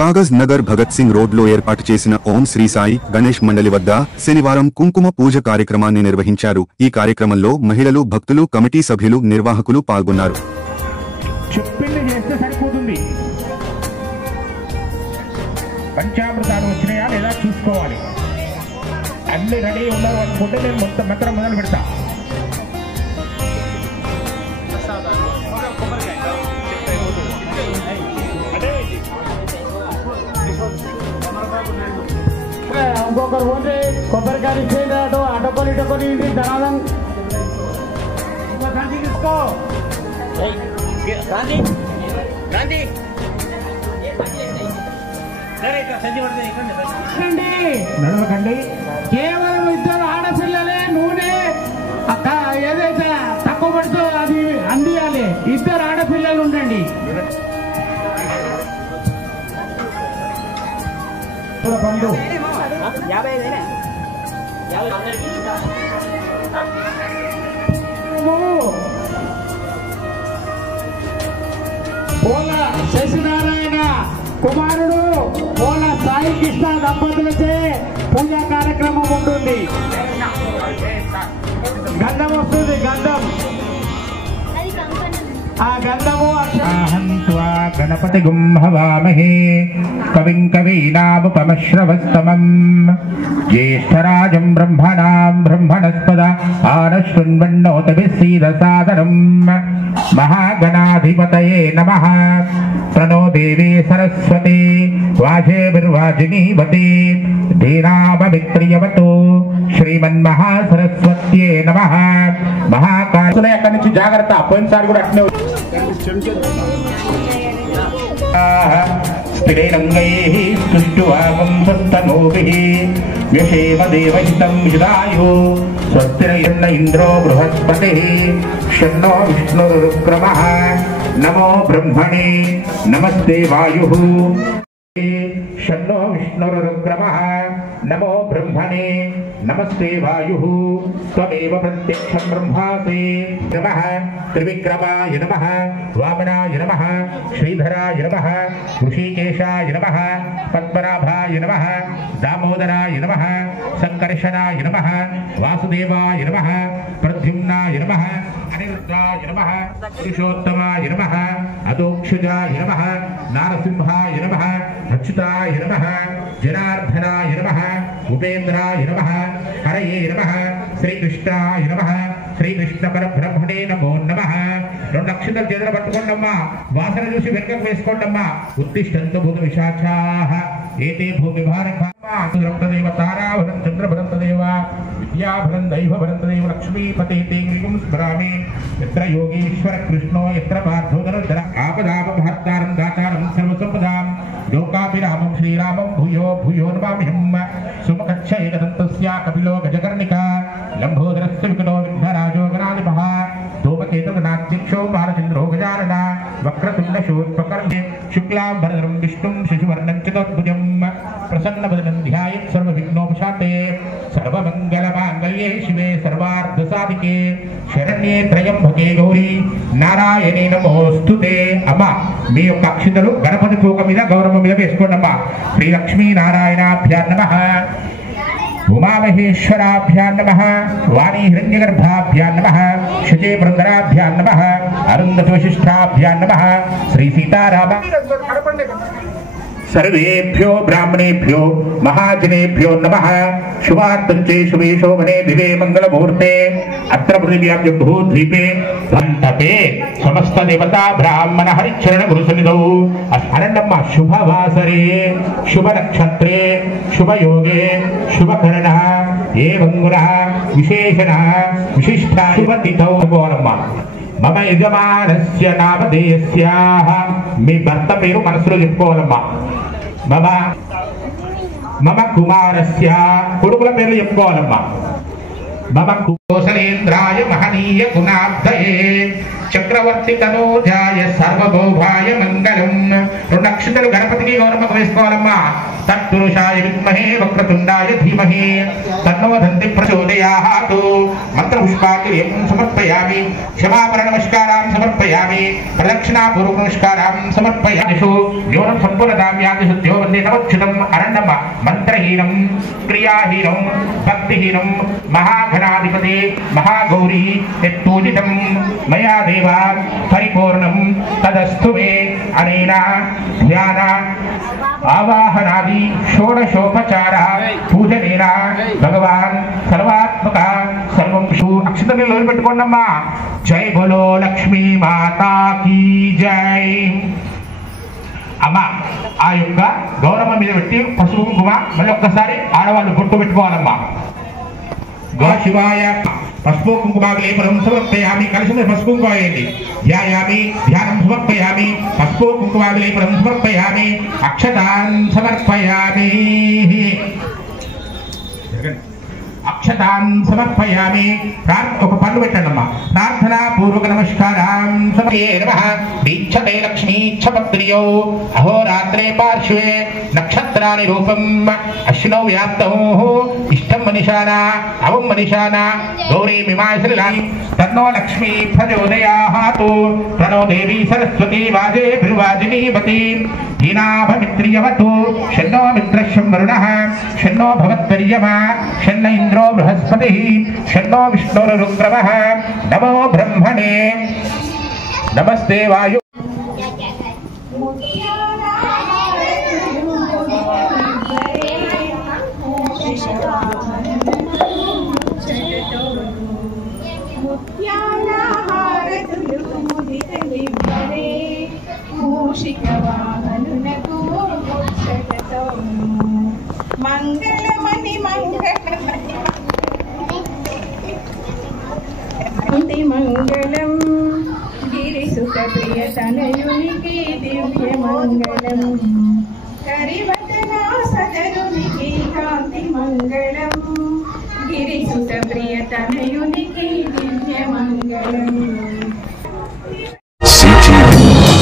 కాగజ్ నగర్ భగత్ సింగ్ రోడ్లో ఏర్పాటు చేసిన ఓం శ్రీ సాయి గణేష్ మండలి వద్ద శనివారం కుంకుమ పూజ కార్యక్రమాన్ని నిర్వహించారు. ఈ కార్యక్రమంలో మహిళలు, భక్తులు, కమిటీ సభ్యులు, నిర్వాహకులు పాల్గొన్నారు. పంచామృతాలు వచ్చినాయా లేదా చూసుకోవాలి. అన్ని రెడీ ఉన్నారు అనుకుంటే నేను మొత్తం మొదలు పెడతా. ఇంకొకరు పోతే కొబ్బరికాయ ఇచ్చేది అటు అటొకరు ఇటొకరు ఇంటి ధనాదం తీసుకో. నడవకండి. కేవలం ఇద్దరు ఆడపిల్లలే నూనె ఏదైతే తక్కువ పడుతో అది అందియాలి. ఇద్దరు ఆడపిల్లలు ఉండండి. పండు పోల శశినారాయణ కుమారుడు పోల సాయి కృష్ణ దంపతులచే పూజా కార్యక్రమం ఉంటుంది. గంధం వస్తుంది. గంధం ఆ గంధము గణపతి గుంహవామహే కవిం కవీనాముపమశ్రవస్తమం జ్యేష్ఠరాజం బ్రహ్మణాం బ్రహ్మణస్పద ఆనశృణ్వన్నోతభిస్సీదసాదరం మహాగణాధిపతయే నమః. ప్రణో దేవీ సరస్వతి వాజేభిర్వాజినీవతి ధీనామమిత్రియవతు శ్రీమన్మహాసరస్వత్యే నమః. మహాకాళి అక్కడి నుంచి జాగ్రత్త. పోయినసారి కూడా అట్నే స్థిరైరంగైః స్తుష్టువాగం స్వస్తనోభిః వ్యశేమ దేవహితం యుదాయుః స్వస్తిరయన్న ఇంద్రో బృహస్పతిః షన్నో విష్ణురుక్రమః. నమో బ్రహ్మణే నమస్తే వాయుః షన్నో విష్ణురుక్రమః. నమో బ్రహ్మణే నమస్తే వాయుః త్వమేవ ప్రత్యక్షం బ్రహ్మాసి. నమః త్రివిక్రమాయ నమః వామనాయ నమః శ్రీధరాయ నమః ఋషికేశాయ నమః పద్మనాభాయ నమః దామోదరాయ నమః సంకర్షణాయ నమః వాసుదేవాయ నమః ప్రద్యుమ్నాయ నమః అనిరుద్ధాయ నమః పురుషోత్తమాయ నమః అదోక్షజాయ నమః నారసింహాయ నమః అచ్యుతాయ నమః జనార్దనాయ నమః ఉపేంద్రాయ నమః హరయే నమః శ్రీకృష్ణాయ నమః శ్రీకృష్ణ పరబ్రహ్మణే నమో నమః. 2 అక్షరాలు చేతులు పట్టుకోండమ్మా. వాసన చూసి వెనుకకు వేసుకోండమ్మా. ఉత్తిష్టంతు భూత విశాఖాః ఏతే భూమిభారదేవ తారాభరం చంద్రభరం తదేవ విద్యాభరం దైవభరం తదేవ లక్ష్మీపతే తే గ్రీవం స్మరామి. యత్ర యోగీశ్వర కృష్ణో యత్ర పార్థోదర ఆపదాపహర్తారం దాతారం సర్వసంపదాం లోకాభిరామం శ్రీరామం భూయో భూయో నమామ్యహం. సుముఖచ్చ ఏకదంతస్య కపిలో గజకర్ణిక లంబోదరస్య వికటో విఘ్నరాజో గణాధిపః ధూమకేతుర్నాధ్యక్షో బాలచంద్రో గజానన వక్రతుండ శూర్పకర్ణే శుక్లాంబరధరం విష్ణుం శశివర్ణం చతుర్భుజం ప్రసన్నవదనం ధ్యాయేత్ సర్వవిఘ్నోపశాంతయే. సర్వమంగళమాంగళ్యే శివే సర్వార్థసాధికే శరణ్యే త్రయంబకే గౌరీ నారాయణే నమోస్తుతే. అమ్మా మీ యొక్క అక్షింతలు గణపతి తూక మీద గౌరవం మీద వేసుకోండి అమ్మా. శ్రీ లక్ష్మీ నారాయణాభ్యాం నమః ఉమామహేశ్వరాభ్యాం నమః వాణీ హిరణ్యగర్భాభ్యాం నమః శచే బృందరాభ్యాం నమః అరుంధతి వశిష్ఠాభ్యాం నమః శ్రీ సీతారామ. సర్వేభ్యో బ్రాహ్మణేభ్యో మహాజనేభ్యో నమః. శుభార్తంచే శుభే శోభనే దివే మంగళముహూర్తే అత్ర పృథివ్యాం జంబూద్వీపే ధంతపే సమస్త దేవతా బ్రాహ్మణ హరిచరణ గురు సన్నిధౌ అనండమ్మ. శుభవాసరే శుభ నక్షత్రే శుభయోగే శుభకరణ ఏవం గుణః విశేషణ విశిష్ట శుభతిథౌ. గోరమ్మ మమ యజమానస్య నామధేయస్యాః. మీ భర్త పేరు మనసులో చెప్పుకోవాలమ్మా. మమ కుమారస్య కొడుకుల పేర్లు చెప్పుకోవాలమ్మా. మమ కోసలేంద్రాయ మహనీయ గుణాబ్ధయే చక్రవర్తి తనోజాయ సర్వభౌమాయ మంగళం. 2 అక్షతలు గణపతికి గౌరమ్మకు వేసుకోవాలమ్మా. తత్పురుషాయ విద్మహే వక్రతుండాయ ధీమహి తన్నో దంతి ప్రచోదయాత్. మంత్ర పుష్పాంజలిం సమర్పయామి. క్షమాపణ నమస్కారం సమర్పయామి. ప్రదక్షిణాపూర్వక నమస్కారం సమర్పయామి. యోనం సంపూర్ణదామ్యాది శుద్ధ్యో వందే నవచ్యుతం అరణ్యం మంత్రహీనం క్రియాహీనం భక్తిహీనం మహాగణాధిపతి మహాగౌరీ యత్తూజితం మయా దేవ పరిపూర్ణం తదస్తు మే. అనేన ధ్యాన ఆవాహనాది షోడశోపచార పూజనేన భగవాన్ సర్వాత్మక సర్వం. అక్షతలు పెట్టుకోండమ్మా. జై బోలో లక్ష్మీ మాతా కీ జై. అమ్మ ఆ యొక్క గౌరమ్మ మీద పెట్టి పసుపు కుంకుమ మళ్ళీ ఒక్కసారి ఆడవాళ్ళు బొట్టు పెట్టుకోవాలమ్మా. శివాయ పసుపు కుంకుమాగ్లేపనం సమర్పయామి. కలిసి పసుపు కుంకుమ వేయండి. ధ్యాయామి ధ్యానం సమర్పయామి. పసుపు కుంకుమాగ్లేపనం సమర్పయామి. అక్షతాన్ సమర్పయామి. అక్షతాన్ సమర్పయామి. ఒక పన్ను పెట్టండమ్మా. ప్రార్థనా పూర్వక నమస్కారం సమర్పయామి. లక్ష్మీక్షపత్రియో అహోరాత్రే పార్శ్వే నక్షత్రాని రూపం అశ్వినౌ వ్యాప్తౌ ఇష్టం మనిషానా అవం మనిషానా గౌరీ మిమాశ్రీలాని తన్నో లక్ష్మీ ప్రచోదయాత్. ప్రణో దేవీ సరస్వతి వాజే భిర్వాజినీవతి హీనాభమిత్రియవతు. షన్నో మిత్రశం వరుణః షన్నో భవద్వర్యమా షన్న ఇంద్రో బృహస్పతి షన్నో విష్ణురుగ్రవః. నమో బ్రహ్మణే నమస్తే వాయు. మంగళమణి మంగళం గిరిసుత ప్రియ తనయునికి దివ్య మంగళం. కరివదనా సదరునికి కాంతి మంగళం గిరిసుత ప్రియ తనయునికి